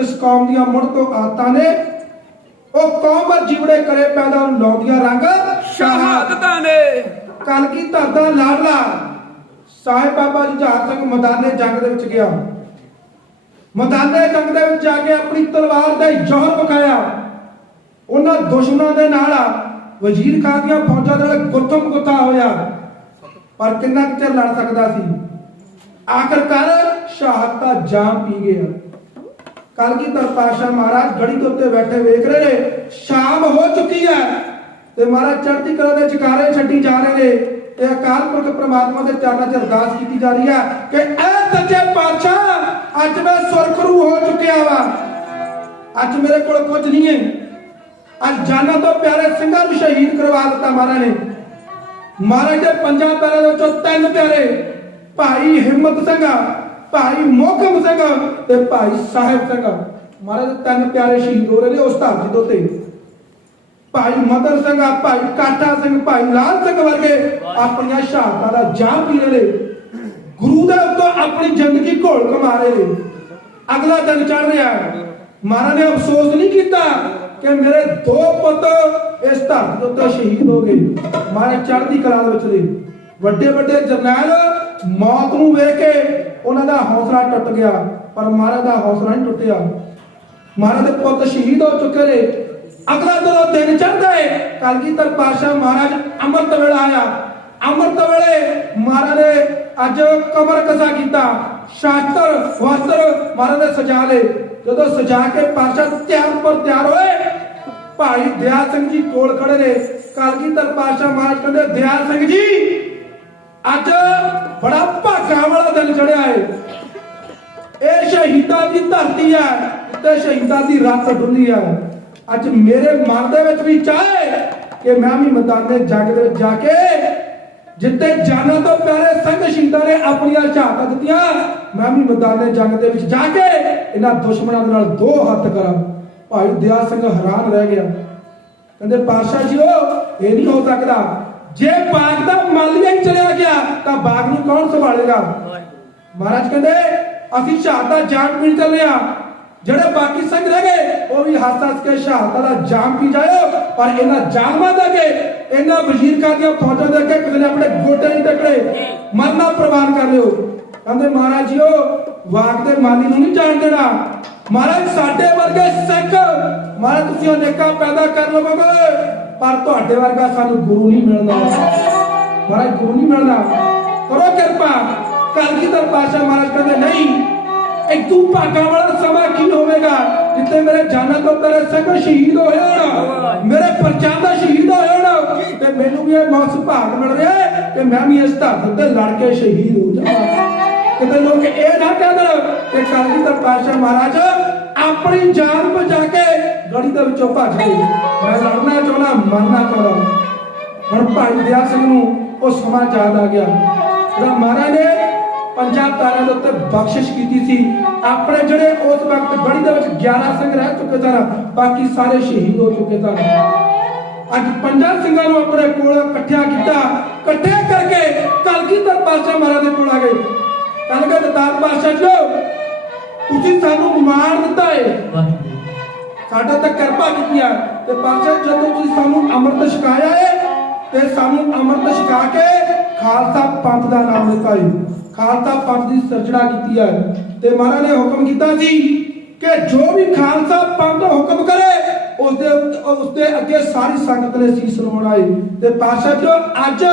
ਜਿਸ ਕੌਮ ਦੀਆਂ ਮੁੜ ਤੋਂ ਆਦਤਾਂ ਨੇ ਉਹ ਕੌਮ ਜਿਵੜੇ ਕਰੇ ਪੈਦਾ ਨੂੰ ਲਾਉਂਦੀਆਂ ਰੰਗ ਸ਼ਹਾਦਤਾਂ ਨੇ। ਕਲਗੀ ਧਰਦਾ ਲਾਡਲਾ? ਸਾਹਿਬ ਬਾਬਾ ਜੁਝਾਰ ਸਿੰਘ ਮੈਦਾਨੇ ਜੰਗ ਦੇ ਵਿੱਚ ਗਿਆ। ਮੈਦਾਨੇ ਜੰਗ ਦੇ ਵਿੱਚ ਜਾ ਕੇ ਆਪਣੀ ਤਲਵਾਰ ਦਾ ਜੋਹਰ ਵਿਖਾਇਆ। ਉਹਨਾਂ ਦੁਸ਼ਮਣਾਂ ਦੇ ਨਾਲ ਵਜ਼ੀਰ ਖਾਨ ਦੀਆਂ ਫੌਜਾਂ ਦੇ ਨਾਲ ਗੁੱਥਮ ਗੁੱਥਾ ਹੋਇਆ। ਪਰ ਕਿੰਨਾ ਕੁ ਚਿਰ ਲੜ ਸਕਦਾ ਸੀ? ਆਖਰਕਾਰ ਸ਼ਹਾਦਤ ਜਾਮ ਪੀ ਗਿਆ ਕਲਗੀਧਰ ਪਾਸ਼ਾ ਮਹਾਰਾਜ ਗੜੀ ਦੇ ਉੱਤੇ ਬੈਠੇ ਵੇਖ ਰਹੇ ਨੇ, ਸ਼ਾਮ ਹੋ ਚੁੱਕੀ ਹੈ ਤੇ ਮਹਾਰਾਜ ਚੜ੍ਹਦੀ ਕਲਾ ਦੇ ਜਕਾਰੇ ਛੱਡੀ ਜਾ ਰਹੇ ਨੇ। ਤੇ ਅਕਾਲ ਪੁਰਖ ਪ੍ਰਮਾਤਮਾ ਦੇ ਚਰਨਾਂ 'ਚ ਅਰਦਾਸ ਕੀਤੀ ਜਾ ਰਹੀ ਹੈ ਕਿ ਐ ਸੱਚੇ ਪਾਤਸ਼ਾਹ, ਅੱਜ ਮੈਂ ਸੁਰਖਰੂ ਹੋ ਚੁੱਕਿਆ ਵਾ। ਅੱਜ ਮੇਰੇ ਕੋਲ ਕੁਝ ਨਹੀਂ ਹੈ। ਅੱਜ ਜਾਨਾਂ ਤੋਂ ਪਿਆਰੇ ਸਿੰਘਾਂ ਨੂੰ ਸ਼ਹੀਦ ਕਰਵਾ ਦਿੱਤਾ ਮਹਾਰਾਜ ਨੇ। ਮਹਾਰਾਜ ਦੇ ਪੰਜਾਂ ਪਿਆਰਿਆਂ ਦੇ ਵਿੱਚੋਂ ਤਿੰਨ ਪਿਆਰੇ ਭਾਈ ਹਿੰਮਤ ਸਿੰਘ ਭਾਈ ਮੋਹਕਮ ਸਿੰਘ ਤੇ ਭਾਈ ਸਾਹਿਬ ਸਿੰਘ। ਮਹਾਰਾਜ, ਤਿੰਨ ਪਿਆਰੇ ਸ਼ਹੀਦ ਹੋ ਰਹੇ ਨੇ ਉਸ ਧਰਤੀ ਦੇ ਉੱਤੇ। ਭਾਈ ਮਦਰ ਸਿੰਘ, ਭਾਈ ਕਾਟਾ ਸਿੰਘ, ਭਾਈ ਲਾਲ ਸਿੰਘ ਵਰਗੇ ਆਪਣੀਆਂ ਸ਼ਹਾਦਤਾਂ ਦਾ ਜਾਮ ਪੀ ਰਹੇ ਨੇ। ਗੁਰੂ ਦੇ ਉੱਤੇ ਆਪਣੀ ਜ਼ਿੰਦਗੀ ਘੋਲ ਕਮਾ ਰਹੇ ਨੇ। ਅਗਲਾ ਦਿਨ ਚੜ ਰਿਹਾ ਮਹਾਰਾਜ ਨੇ ਅਫਸੋਸ ਨਹੀਂ ਕੀਤਾ ਕਿ ਮੇਰੇ ਦੋ ਪੁੱਤ ਇਸ ਧਰਤੀ ਦੇ ਉੱਤੇ ਸ਼ਹੀਦ ਹੋ ਗਏ। ਮਹਾਰਾਜ ਚੜ੍ਹਦੀ ਕਲਾ ਦੇ ਵਿੱਚ ਨੇ ਵੱਡੇ ਵੱਡੇ ਜਰਨੈਲ ਮੌਤ ਨੂੰ ਵੇਖ ਕੇ ਉਹਨਾਂ ਦਾ ਹੌਸਲਾ ਟੁੱਟ ਗਿਆ, ਪਰ ਮਹਾਰਾਜ ਦਾ ਹੌਸਲਾ ਨਹੀਂ ਟੁੱਟਿਆ। ਮਹਾਰਾਜ ਦੇ ਪੁੱਤ ਸ਼ਹੀਦ ਹੋ ਚੁੱਕੇ ਨੇ। ਅਗਲਾ ਦਿਨੋਂ ਦਿਨ ਚੜ੍ਹਦਾ ਹੈ ਕਲਗੀਧਰ ਪਾਤਸ਼ਾਹ ਮਹਾਰਾਜ ਅੰਮ੍ਰਿਤ ਵੇਲਾ ਆਇਆ। ਅੰਮ੍ਰਿਤ ਵੇਲੇ ਮਹਾਰਾਜ ਨੇ ਅੱਜ ਕਬਰ ਕਸਾ ਕੀਤਾ। ਸ਼ਾਸਤਰ, ਵਸਤਰ ਮਹਾਰਾਜ ਨੇ ਸਜਾ ਲਏ। ਜਦੋਂ ਸਜਾ ਕੇ ਪਾਤਸ਼ਾਹ ਤਿਆਰ ਪਰ ਤਿਆਰ ਹੋਏ, ਭਾਈ ਦਿਆਲ ਸਿੰਘ ਜੀ ਕੋਲ ਖੜੇ ਨੇ। ਕਲਗੀਧਰ ਪਾਤਸ਼ਾਹ ਮਹਾਰਾਜ ਕਹਿੰਦੇ, ਦਿਆਲ ਸਿੰਘ ਜੀ ਅੱਜ ਬੜਾ ਭਾਗਾ ਵਾਲਾ ਦਿਨ ਚੜਿਆ ਏ। ਇਹ ਸ਼ਹੀਦਾਂ ਦੀ ਧਰਤੀ ਹੈ ਤੇ ਸ਼ਹੀਦਾਂ ਦੀ ਰਾਤ ਡੁੱਲੀ ਹੈ ਅੱਜ ਮੇਰੇ ਮਨ ਦੇ ਵਿੱਚ ਵੀ ਚਾਹੇ ਕਿ ਮੈਂ ਵੀ ਮੈਦਾਨੇ ਜੰਗ ਦੇ ਵਿੱਚ ਜਾ ਕੇ ਜਿੱਤੇ ਜਾਨਾਂ ਤੋਂ ਪਿਆਰੇ ਸੰਗ ਸ਼ਹੀਦਾਂ ਨੇ ਆਪਣੀਆਂ ਸ਼ਹਾਦਤਾਂ ਦਿੱਤੀਆਂ, ਮੈਂ ਵੀ ਮੈਦਾਨੇ ਜੰਗ ਦੇ ਵਿੱਚ ਜਾ ਕੇ ਇਹਨਾਂ ਦੁਸ਼ਮਣਾਂ ਦੇ ਨਾਲ ਦੋ ਹੱਥ ਕਰਾਂ। ਭਾਈ ਦਿਆ ਸਿੰਘ ਹੈਰਾਨ ਰਹਿ ਗਿਆ। ਕਹਿੰਦੇ, ਪਾਤਸ਼ਾਹ ਜੀ ਉਹ ਇਹ ਨਹੀਂ ਹੋ ਸਕਦਾ ਜੇ ਬਾਗ ਦਾ ਮਾਲੀਆ ਹੀ ਚਲਿਆ ਗਿਆ, ਤਾਂ ਬਾਗ ਨੂੰ ਕੌਣ ਸੰਭਾਲੇਗਾ? ਮਹਾਰਾਜ ਕਹਿੰਦੇ, ਅਸੀਂ ਸ਼ਹਾਦਤਾਂ ਜਾਮ ਪੀ ਚੱਲੇ ਆ ਜਿਹੜੇ ਬਾਕੀ ਸਿੰਘ ਰਹਿ ਗਏ, ਉਹ ਵੀ ਹੱਸ ਹੱਸ ਕੇ ਸ਼ਹਾਦਤਾਂ ਦਾ ਜਾਮ ਪੀ ਜਾਇਓ ਪਰ ਇਹਨਾਂ ਜਾਲਮਾਂ ਦੇ ਅੱਗੇ, ਇਹਨਾਂ ਵਜ਼ੀਰ ਖਾਨ ਦੀਆਂ ਫੌਜਾਂ ਦੇ ਕੇ ਕਿਸੇ ਨੇ ਆਪਣੇ ਗੋਡੇ ਨਹੀਂ ਟਕੜੇ ਮਰਨਾ ਪ੍ਰਵਾਨ ਕਰ ਲਿਓ। ਕਹਿੰਦੇ, ਮਹਾਰਾਜ ਜੀਓ ਵਾਕ ਦੇ ਮਾਲੀ ਨੂੰ ਨਹੀਂ ਜਾਣ ਦੇਣਾ। ਮਹਾਰਾਜ, ਸਾਡੇ ਵਰਗੇ ਸਿੱਖ, ਮਹਾਰਾਜ, ਤੁਸੀਂ ਅਨੇਕਾਂ ਪੈਦਾ ਕਰ ਲਵੋਗੇ। ਪਰ ਤੁਹਾਡੇ ਵਰਗਾ ਸਾਨੂੰ ਗੁਰੂ ਨਹੀਂ ਮਿਲਣਾ ਮਹਾਰਾਜ ਗੁਰੂ ਨਹੀਂ ਮਿਲਣਾ ਕਰੋ ਕਿਰਪਾ। ਕਲਗੀਧਰ ਪਾਸ਼ਾ ਮਹਾਰਾਜ ਕਹਿੰਦੇ, ਨਹੀਂ ਇੱਕ ਤੂੰ ਭਾਗਾ ਵਾਲਾ ਸਮਾਂ ਕੀ ਹੋਵੇਗਾ? ਜਿੱਤੇ ਮੇਰੇ ਜਾਨਾਂ ਤੋਂ ਤੇਰੇ ਸਿੰਘ ਸ਼ਹੀਦ ਹੋਏ ਹੋਣ ਮੇਰੇ ਪਰਚਾਂਦਾ ਸ਼ਹੀਦ ਹੋਏ ਹੋਣ ਤੇ ਮੈਨੂੰ ਵੀ ਇਹ ਮੌਤ ਭਾਗ ਮਿਲ ਰਿਹਾ ਤੇ ਮੈਂ ਵੀ ਇਸ ਧਰਤ ਤੇ ਲੜ ਕੇ ਸ਼ਹੀਦ ਹੋ ਜਾਵਾਂ। ਕਿਤੇ ਲੋਕ ਇਹ ਨਾ ਕਹਿ ਦੇਣ ਕਿ ਕਲਗੀਧਰ ਪਾਸ਼ਾ ਮਹਾਰਾਜ ਆਪਣੀ ਜਾਨ ਬਚਾ ਕੇ ਗੜੀ ਦੇ ਵਿੱਚੋਂ ਭੱਜ ਗਏ ਮੈਂ ਲੜਨਾ ਚਾਹੁੰਦਾ, ਮਰਨਾ ਚਾਹੁੰਦਾ। ਹੁਣ ਭਾਈ ਦਿਆ ਸਿੰਘ ਨੂੰ ਉਹ ਸਮਾਂ ਯਾਦ ਆ ਗਿਆ। ਜਿਹੜਾ ਮਹਾਰਾਜ ਨੇ ਪੰਜਾਬ ਤਾਰਿਆਂ ਦੇ ਉੱਤੇ ਬਖਸ਼ਿਸ਼ ਕੀਤੀ ਸੀ। ਆਪਣੇ ਜਿਹੜੇ ਉਸ ਵਕਤ ਗੜੀ ਦੇ ਵਿੱਚ 11 ਸਿੰਘ ਰਹਿ ਚੁੱਕੇ ਸਨ, ਬਾਕੀ ਸਾਰੇ ਸ਼ਹੀਦ ਹੋ ਚੁੱਕੇ ਸਨ। ਅੱਜ ਪੰਜਾਂ ਸਿੰਘਾਂ ਨੂੰ ਆਪਣੇ ਕੋਲ ਇਕੱਠਿਆ ਕੀਤਾ, ਇਕੱਠੇ ਕਰਕੇ ਕਲਗੀਧਰ ਪਾਤਸ਼ਾਹ ਮਹਾਰਾਜ ਦੇ ਕੋਲ ਆ ਗਏ। ਕਲਗੀਧਰ ਪਾਤਸ਼ਾਹ ਜੀ, ਤੁਸੀਂ ਸਾਨੂੰ ਮਾਣ ਦਿੱਤਾ ਏ। ਸਾਡਾ ਤਾਂ ਕਿਰਪਾ ਕੀਤੀ ਆ? ਤੇ ਪਾਤਸ਼ਾਹ, ਜਦੋਂ ਤੁਸੀਂ ਸਾਨੂੰ ਅੰਮ੍ਰਿਤ ਛਕਾਇਆ ਹੈ ਤੇ ਸਾਨੂੰ ਅੰਮ੍ਰਿਤ ਛਕਾ ਕੇ ਖਾਲਸਾ ਪੰਥ ਦਾ ਨਾਮ ਦਿੱਤਾ ਹੈ ਖਾਲਸਾ ਪੰਥ ਦੀ ਸਿਰਜਣਾ ਕੀਤੀ ਹੈ ਤੇ ਮਹਾਰਾਜ ਨੇ ਹੁਕਮ ਕੀਤਾ ਸੀ ਕਿ ਜੋ ਵੀ ਖਾਲਸਾ ਪੰਥ ਹੁਕਮ ਕਰੇ ਉਸ ਦੇ ਉਸ ਦੇ ਅੱਗੇ ਸਾਰੀ ਸੰਗਤ ਨੇ ਸੀਸ ਨਵਾਏ ਤੇ ਪਾਤਸ਼ਾਹ ਜੋ ਅੱਜ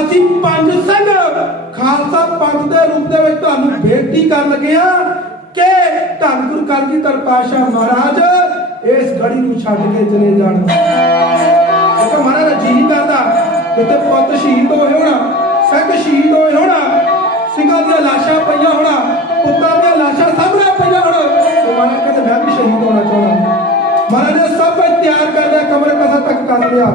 ਅਸੀਂ ਪੰਜ ਸਿੰਘ ਖਾਲਸਾ ਪੰਥ ਦੇ ਰੂਪ ਦੇ ਵਿੱਚ ਤੁਹਾਨੂੰ ਬੇਨਤੀ ਕਰਨ ਲੱਗੇ ਆ ਕਿ ਧੰਨ ਗੁਰੂ ਕਲਗੀਧਰ ਪਾਤਸ਼ਾਹ ਮਹਾਰਾਜ ਇਸ ਗੜੀ ਨੂੰ ਛੱਡ ਕੇ ਚਲੇ ਜਾਣ। ਇੱਕ ਮਹਾਰਾਜ ਜੀ ਕਰਦਾ ਕਿਤੇ ਪੁੱਤ ਸ਼ਹੀਦ ਹੋਏ ਹੋਣਾ ਸਿੰਘ ਸ਼ਹੀਦ ਹੋਏ ਹੋਣਾ, ਸਿੰਘਾਂ ਦੀਆਂ ਲਾਸ਼ਾਂ ਪਈਆਂ ਹੋਣਾ, ਪੁੱਤਾਂ ਦੀਆਂ ਲਾਸ਼ਾਂ ਸਾਹਮਣੇ ਪਈਆਂ ਹੋਣਾ, ਤੇ ਮਹਾਰਾਜ ਕਹਿੰਦੇ, ਮੈਂ ਵੀ ਸ਼ਹੀਦ ਹੋਣਾ ਚਾਹੁੰਦਾ ਮਹਾਰਾਜ ਨੇ ਸਭ ਤਿਆਰ ਕਰ ਲਿਆ, ਕਮਰ ਕਸਾ ਤੱਕ ਕਰ ਲਿਆ।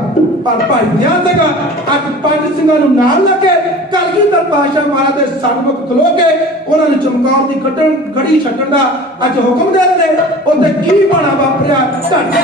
ਪਰ ਭਾਈ ਧਿਆਨ ਦੇਗਾ ਅੱਜ ਪੰਜ ਸਿੰਘਾਂ ਨੂੰ ਨਾਲ ਲੈ ਕੇ ਕਲਗੀਧਰ ਪਾਤਸ਼ਾਹ ਮਹਾਰਾਜ ਦੇ ਸਨਮੁਖ ਖਲੋ ਕੇ ਉਹਨਾਂ ਨੂੰ ਚਮਕੌਰ ਦੀ ਕੱਢਣ ਗੜੀ ਛੱਡਣ ਦਾ ਅੱਜ ਹੁਕਮ ਦੇ ਦਿੰਦੇ ਨੇ। ਉੱਤੇ ਕੀ ਬਾਣਾ ਵਾਪਰਿਆ? ਧਰਤੀ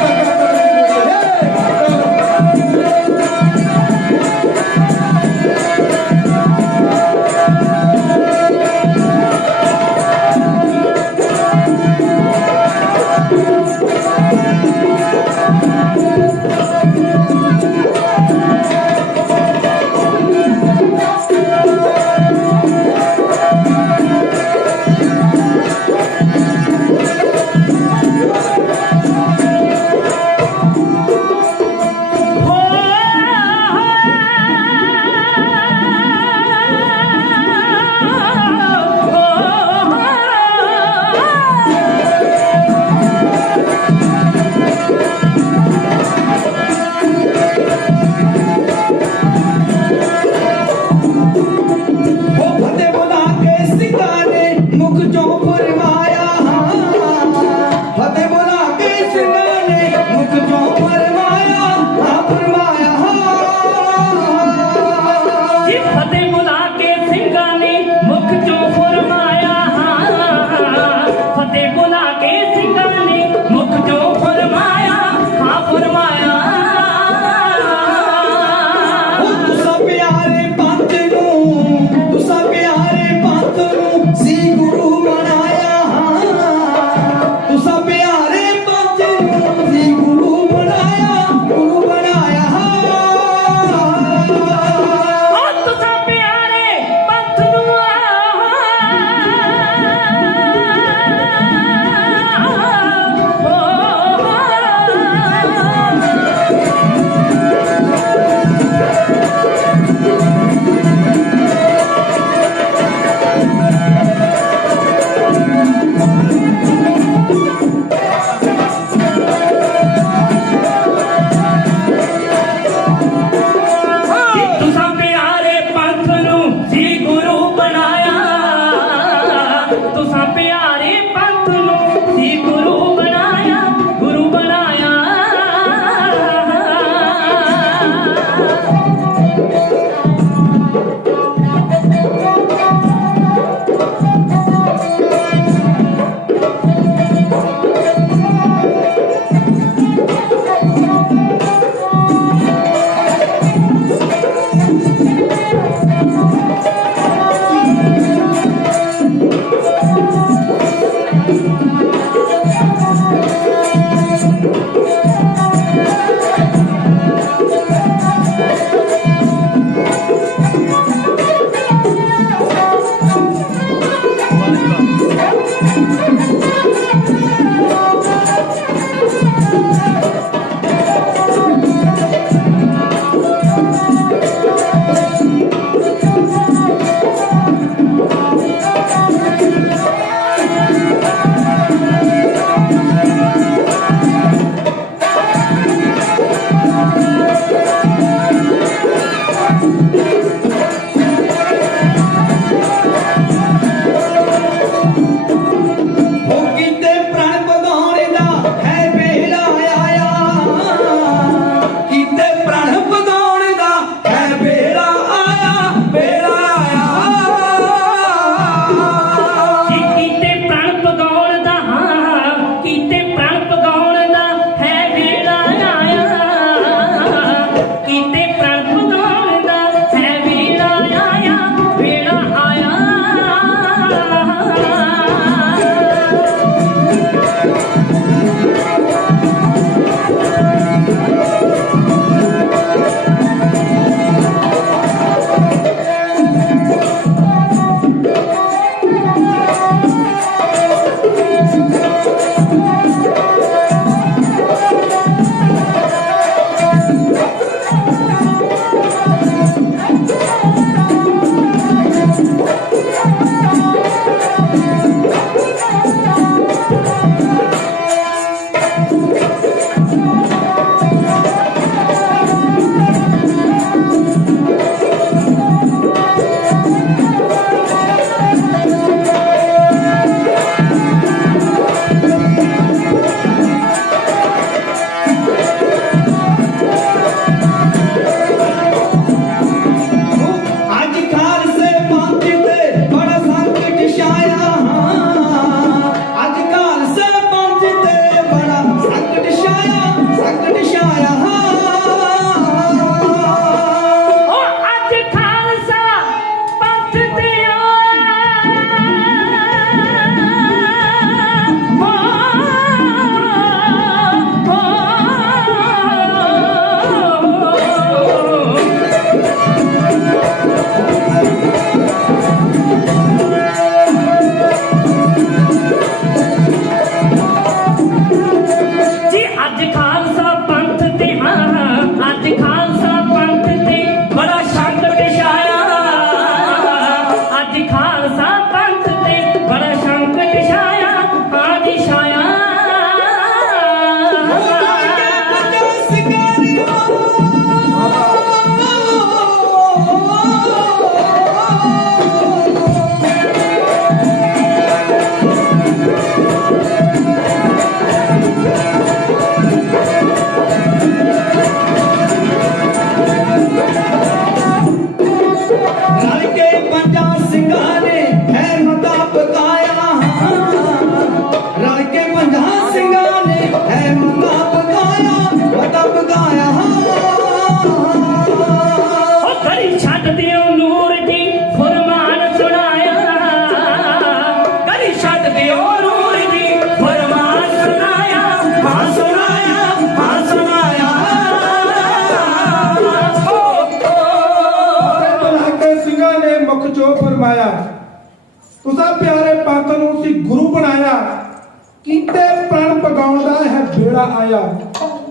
ਪ੍ਰਣ ਦਾ ਹੈ ਬੇੜਾ ਆਇਆ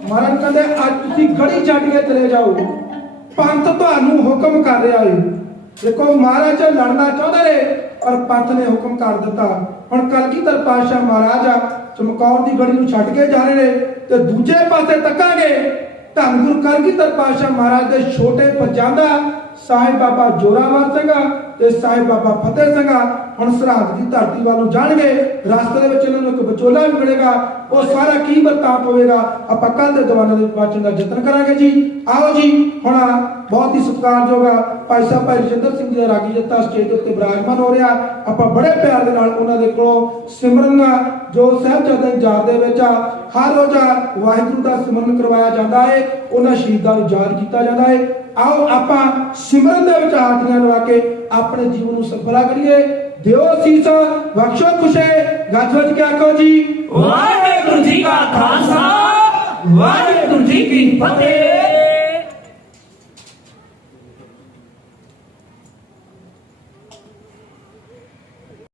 ਮਹਾਰਾਜ ਕਹਿੰਦੇ ਅੱਜ ਤੁਸੀਂ ਗੜੀ ਛੱਡ ਕੇ ਚਲੇ ਜਾਓ ਪੰਥ ਤੁਹਾਨੂੰ ਹੁਕਮ ਕਰ ਰਿਹਾ ਏ ਦੇਖੋ ਮਹਾਰਾਜ ਲੜਨਾ ਚਾਹੁੰਦੇ ਨੇ ਪਰ ਪੰਥ ਨੇ ਹੁਕਮ ਕਰ ਦਿੱਤਾ ਹੁਣ ਕਲਗੀਧਰ ਪਾਤਸ਼ਾਹ ਮਹਾਰਾਜ ਚਮਕੌਰ ਦੀ ਗੜੀ ਨੂੰ ਛੱਡ ਕੇ ਜਾ ਰਹੇ ਨੇ ਤੇ ਦੂਜੇ ਪਾਸੇ ਤੱਕਾਂਗੇ ਧੰਨ ਗੁਰੂ ਕਲਗੀਧਰ ਪਾਤਸ਼ਾਹ ਮਹਾਰਾਜ ਦੇ ਛੋਟੇ ਪੰਜਾਂਦਾ ਸਾਹਿਬ ਬਾਬਾ ਜੋਰਾਵਰ ਸਿੰਘ ਤੇ ਸਾਹਿਬ ਬਾਬਾ ਫਤਿਹ ਸਿੰਘ ਹੁਣ ਸਰਹੱਦ ਦੀ ਧਰਤੀ ਵੱਲ ਨੂੰ ਜਾਣਗੇ, ਰਸਤੇ ਦੇ ਵਿੱਚ ਇਹਨਾਂ ਨੂੰ ਇੱਕ ਵਿਚੋਲਾ ਵੀ ਮਿਲੇਗਾ। ਉਹ ਸਾਰਾ ਕੀ ਵਰਤਾਂਤ ਹੋਵੇਗਾ, ਆਪਾਂ ਕੱਲ ਦੇ ਦੀਵਾਨਾਂ ਦੇ ਵਾਚਣ ਦਾ ਯਤਨ ਕਰਾਂਗੇ ਜੀ। ਆਓ ਜੀ, ਹੁਣ ਬਹੁਤ ਹੀ ਸਤਿਕਾਰਯੋਗ ਆ ਭਾਈ ਸਾਹਿਬ, ਭਾਈ ਰਜਿੰਦਰ ਸਿੰਘ ਜੀ ਦਾ ਰਾਗੀ ਜੱਤਾ ਸਟੇਜ ਦੇ ਉੱਤੇ ਬਿਰਾਜਮਾਨ ਹੋ ਰਿਹਾ। ਆਪਾਂ ਬੜੇ ਪਿਆਰ ਦੇ ਨਾਲ ਉਹਨਾਂ ਦੇ ਕੋਲੋਂ ਸਿਮਰਨ ਦਾ, ਜੋ ਸਾਹਿਬਜ਼ਾਦੇ ਦੀ ਯਾਦ ਦੇ ਵਿੱਚ ਆ, ਹਰ ਰੋਜ਼ ਵਾਹਿਗੁਰੂ ਦਾ ਸਿਮਰਨ ਕਰਵਾਇਆ ਜਾਂਦਾ ਹੈ ਉਹਨਾਂ ਸ਼ਹੀਦਾਂ ਨੂੰ ਯਾਦ ਕੀਤਾ ਜਾਂਦਾ ਹੈ ਆਓ ਆਪਾਂ ਸਿਮਰਨ ਦੇ ਵਿੱਚ ਹਾਜ਼ਰੀਆਂ ਲਵਾ ਕੇ ਆਪਣੇ ਜੀਵਨ ਨੂੰ ਸਫਲਾ ਕਰੀਏ। ਦਿਓ ਸੀਸ ਬਖਸ਼ੋ ਖੁਸ਼ੇ। ਗੱਜ ਵੱਜ ਕੇ ਆਖੋ ਜੀ। ਵਾਹਿਗੁਰੂ ਜੀ ਕਾ ਖਾਲਸਾ, ਵਾਹਿਗੁਰੂ ਜੀ ਕੀ ਫਤਿਹ।